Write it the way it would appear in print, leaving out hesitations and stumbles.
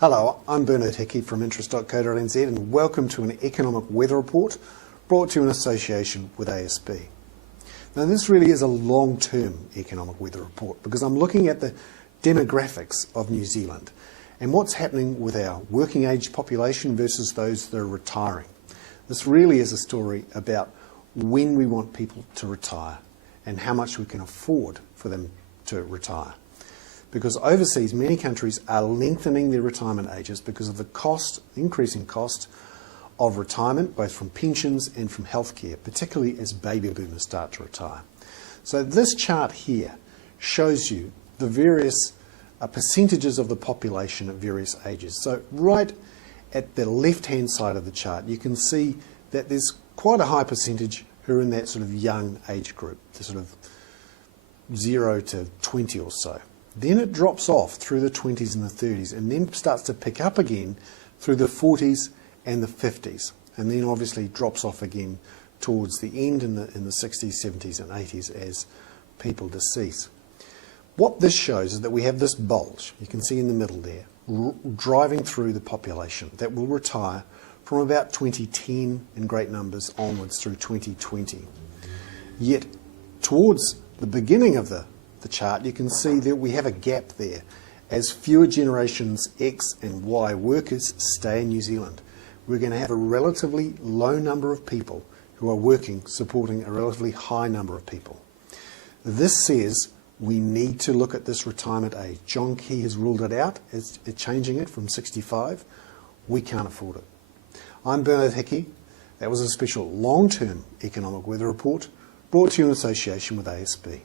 Hello, I'm Hickey from interest.co.nz and welcome to an economic weather report brought to you in association with ASB. Now this really is a long-term economic weather report because I'm looking at the demographics of New Zealand and what's happening with our working age population versus those that are retiring. This really is a story about when we want people to retire and how much we can afford for them to retire. Because overseas, many countries are lengthening their retirement ages because of the increasing cost of retirement, both from pensions and from healthcare, particularly as baby boomers start to retire. So this chart here shows you the various percentages of the population at various ages. So right at the left-hand side of the chart, you can see that there's quite a high percentage who are in that sort of young age group, the sort of 0 to 20 or so. Then it drops off through the 20s and the 30s and then starts to pick up again through the 40s and the 50s, and then obviously drops off again towards the end in the 60s, 70s and 80s as people decease. What this shows is that we have this bulge, you can see in the middle there, driving through the population that will retire from about 2010 in great numbers onwards through 2020. Yet towards the beginning of the chart, you can see that we have a gap there as fewer generations X and Y workers stay in New Zealand. We're going to have a relatively low number of people who are working, supporting a relatively high number of people. This says we need to look at this retirement age. John Key has ruled it out as changing it from 65. We can't afford it. I'm Hickey. That was a special long-term economic weather report brought to you in association with ASB.